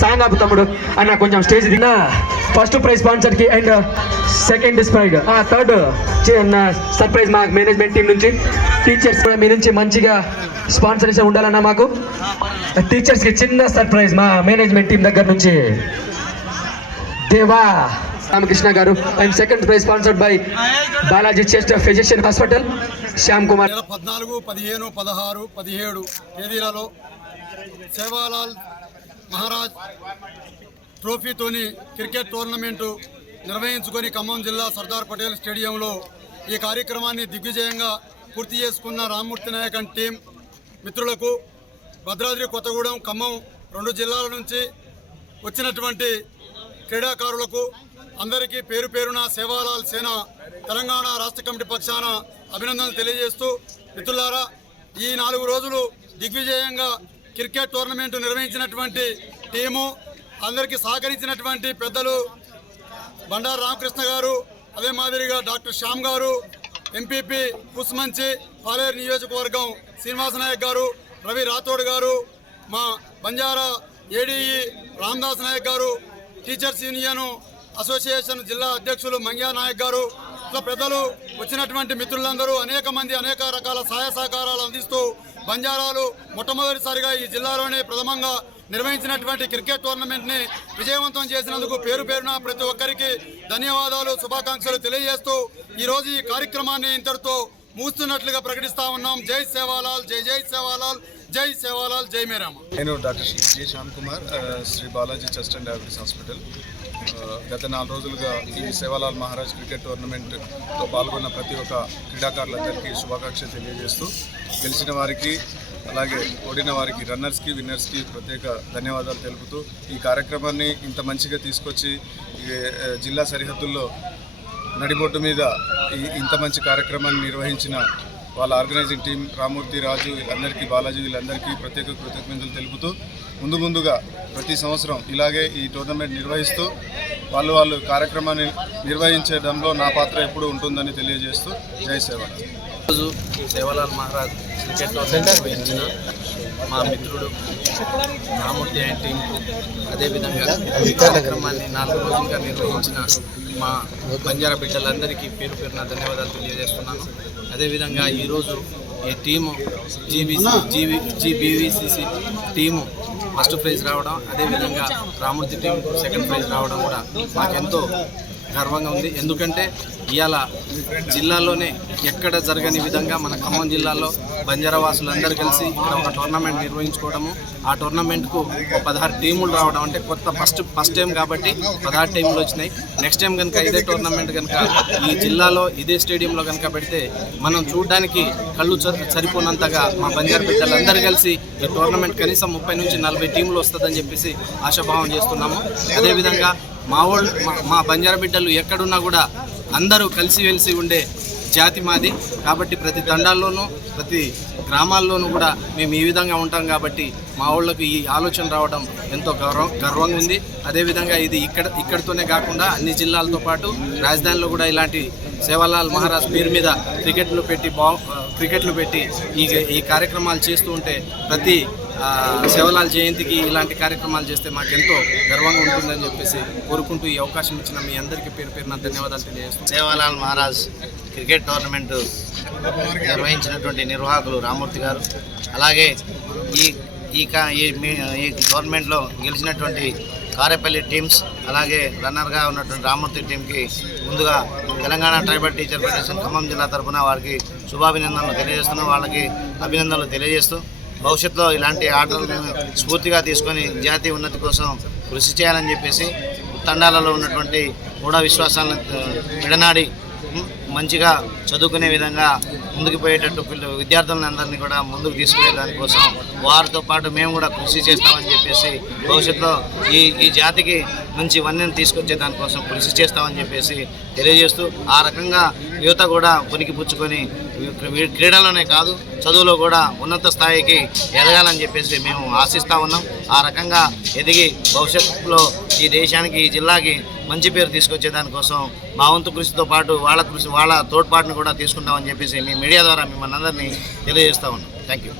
Song ఆపు తమ్ముడు అన్న కొంచెం స్టేజ్ దిన్నా. ఫస్ట్ ప్రైజ్ స్పాన్సర్ కి and second prize third surprise మా మేనేజ్మెంట్ టీం నుంచి. టీచర్స్ కూడా మీ నుంచి మంచిగా స్పాన్సరేషన్ ఉండాలన్నా మాకు. టీచర్స్ కి చిన్న సర్ప్రైజ్ మా మేనేజ్మెంట్ టీం దగ్గర నుంచి. దేవా రామకృష్ణ గారు. And second prize sponsored by Balaji chest physician hospital Shyam Kumar. 14, 15, 16, 17 తేదీలలో సేవాలాల్ మహారాజ్ ట్రోఫీతోని క్రికెట్ టోర్నమెంటు నిర్వహించుకొని ఖమ్మం జిల్లా సర్దార్ పటేల్ స్టేడియంలో ఈ కార్యక్రమాన్ని దిగ్విజయంగా పూర్తి చేసుకున్న రామ్మూర్తి నాయక్ అండ్ టీం మిత్రులకు, భద్రాద్రి కొత్తగూడెం ఖమ్మం 2 జిల్లాల నుంచి వచ్చినటువంటి క్రీడాకారులకు అందరికీ పేరు పేరున సేవాలాల్ సేన తెలంగాణ రాష్ట్ర కమిటీ పక్షాన అభినందనలు తెలియజేస్తూ, మిత్రులారా, ఈ 4 రోజులు దిగ్విజయంగా క్రికెట్ టోర్నమెంటు నిర్వహించినటువంటి టీము, అందరికీ సహకరించినటువంటి పెద్దలు బండారు రామకృష్ణ గారు, అదే మాదిరిగా డాక్టర్ శ్యామ్ గారు, ఎంపీపీ కుస్మంచి పాలేరు నియోజకవర్గం శ్రీనివాస నాయక్ గారు, రవి రాథోడ్ గారు, మా బంజారా ఏడీఈ రామదాస్ నాయక్ గారు, టీచర్స్ యూనియన్ అసోసియేషన్ జిల్లా అధ్యక్షులు మంగ్యా నాయక్ గారు, ఇట్లా పెద్దలు వచ్చినటువంటి మిత్రులందరూ అనేక మంది అనేక రకాల సహాయ సహకారాలు అందిస్తూ బంజారాలు మొట్టమొదటిసారిగా ఈ జిల్లాలోనే ప్రథమంగా నిర్వహించినటువంటి క్రికెట్ టోర్నమెంట్ని విజయవంతం చేసినందుకు పేరు పేరున ప్రతి ఒక్కరికి ధన్యవాదాలు, శుభాకాంక్షలు తెలియజేస్తూ ఈరోజు ఈ కార్యక్రమాన్ని ఇంతటితో ముగిస్తున్నట్లుగా ప్రకటిస్తా ఉన్నాం. జై సేవాలాల్, జై జై సేవాలాల్, జై సేవాలాల్, జై మేరామ. నేను doctor G Shyam Kumar, Shri Balaji chest and diabetes hospital. గత 4 రోజులుగా ఈ సేవాలాల్ మహారాజ్ క్రికెట్ టోర్నమెంట్లో పాల్గొన్న ప్రతి ఒక్క క్రీడాకారులందరికీ శుభాకాంక్షలు తెలియజేస్తూ, గెలిచిన వారికి అలాగే ఓడిన వారికి రన్నర్స్కి విన్నర్స్కి ప్రత్యేక ధన్యవాదాలు తెలుపుతూ, ఈ కార్యక్రమాన్ని ఇంత మంచిగా తీసుకొచ్చి జిల్లా సరిహద్దుల్లో నడిబొడ్డు మీద ఇంత మంచి కార్యక్రమాన్ని నిర్వహించిన వాళ్ళ ఆర్గనైజింగ్ టీం రామ్మూర్తి, రాజు, వీళ్ళందరికీ, బాలాజీ, వీళ్ళందరికీ ప్రత్యేక కృతజ్ఞతలు తెలుపుతూ, ముందుగా ప్రతి సంవత్సరం ఇలాగే ఈ టోర్నమెంట్ నిర్వహిస్తూ వాళ్ళు కార్యక్రమాన్ని నిర్వహించడంలో నా పాత్ర ఎప్పుడూ ఉంటుందని తెలియజేస్తూ జై సేవాలాల్. ఈరోజు సేవాలాల్ మహారాజ్ క్రికెట్ టోర్నమెంట్ నిర్వహించిన మా మిత్రుడు రామ్మూర్తి అండ్ టీంకు, అదేవిధంగా ఈ కార్యక్రమాన్ని 4 రోజులుగా నిర్వహించిన మా బంజారా బిడ్డలందరికీ పేరు పేరున ధన్యవాదాలు తెలియజేస్తున్నాను. అదేవిధంగా ఈరోజు ఈ టీము జీబీవీసీసీ టీము ఫస్ట్ ప్రైజ్ రావడం, అదేవిధంగా రామ్మూర్తి టీం సెకండ్ ప్రైజ్ రావడం కూడా మాకెంతో గర్వంగా ఉంది. ఎందుకంటే ఇవాళ జిల్లాలోనే ఎక్కడ జరగని విధంగా మన ఖమ్మం జిల్లాలో బంజారా వాసులందరూ కలిసి ఇక్కడ ఒక టోర్నమెంట్ నిర్వహించుకోవడము, ఆ టోర్నమెంట్కు 16 టీములు రావడం అంటే కొత్త ఫస్ట్ టైం కాబట్టి 16 టీములు వచ్చినాయి. నెక్స్ట్ టైం కనుక ఇదే టోర్నమెంట్ కనుక ఈ జిల్లాలో ఇదే స్టేడియంలో కనుక పెడితే మనం చూడడానికి కళ్ళు సరిపోనంతగా మా బంజారా బిడ్డలందరూ కలిసి ఈ టోర్నమెంట్ కనీసం 30 నుంచి 40 టీములు వస్తుందని చెప్పేసి ఆశాభావం చేస్తున్నాము. అదేవిధంగా మా బంజారా బిడ్డలు ఎక్కడున్నా కూడా అందరూ కలిసిమెలిసి ఉండే జాతి మాది కాబట్టి ప్రతి తండాల్లోనూ ప్రతి గ్రామాల్లోనూ కూడా మేము ఈ విధంగా ఉంటాం కాబట్టి మా ఊళ్ళకు ఈ ఆలోచన రావడం ఎంతో గర్వంగా ఉంది. అదేవిధంగా ఇది ఇక్కడితోనే కాకుండా అన్ని జిల్లాలతో పాటు రాజధానిలో కూడా ఇలాంటి సేవాలాల్ మహారాజ్ పేరు మీద క్రికెట్లు పెట్టి ఈ కార్యక్రమాలు చేస్తూ ఉంటే ప్రతి సేవాలాల్ జయంతికి ఇలాంటి కార్యక్రమాలు చేస్తే మాకెంతో గర్వంగా ఉంటుందని చెప్పేసి కోరుకుంటూ ఈ అవకాశం ఇచ్చిన మీ అందరికీ పేరు పేరున ధన్యవాదాలు తెలియజేస్తున్నాను. సేవాలాల్ మహారాజ్ క్రికెట్ టోర్నమెంటు నిర్వహించినటువంటి నిర్వాహకులు రామ్మూర్తి గారు, అలాగే ఈ టోర్నమెంట్లో గెలిచినటువంటి కారేపల్లి టీమ్స్, అలాగే రన్నర్గా ఉన్నటువంటి రామ్మూర్తి టీంకి ముందుగా Telangana tribal teacher federation Khammam జిల్లా తరఫున వారికి శుభాభినందనలు తెలియజేస్తున్నాం. వాళ్ళకి అభినందనలు తెలియజేస్తూ భవిష్యత్తులో ఇలాంటి ఆటలను స్ఫూర్తిగా తీసుకొని జాతీయ ఉన్నతి కోసం కృషి చేయాలని చెప్పేసి తండాలలో ఉన్నటువంటి మూఢ విశ్వాసాలను విడనాడి మంచిగా చదువుకునే విధంగా ముందుకు పోయేటట్టు విద్యార్థులందరినీ కూడా ముందుకు తీసుకునే దానికోసం వారితో పాటు మేము కూడా కృషి చేస్తామని చెప్పేసి భవిష్యత్తులో ఈ జాతికి మంచి వన్యను తీసుకొచ్చే దానికోసం కృషి చేస్తామని చెప్పేసి తెలియజేస్తూ, ఆ రకంగా యువత కూడా పుచ్చుకొని క్రీడలోనే కాదు చదువులో కూడా ఉన్నత స్థాయికి ఎదగాలని చెప్పేసి మేము ఆశిస్తూ ఉన్నాం. ఆ రకంగా ఎదిగి భవిష్యత్తులో ఈ దేశానికి, ఈ జిల్లాకి మంచి పేరు తీసుకొచ్చే దానికోసం మా వంతు కృషితో పాటు వాళ్ళ తోడ్పాటును కూడా తీసుకుంటామని చెప్పేసి మీ మీడియా ద్వారా మిమ్మల్ని అందరినీ తెలియజేస్తూ ఉన్నాం. Thank you.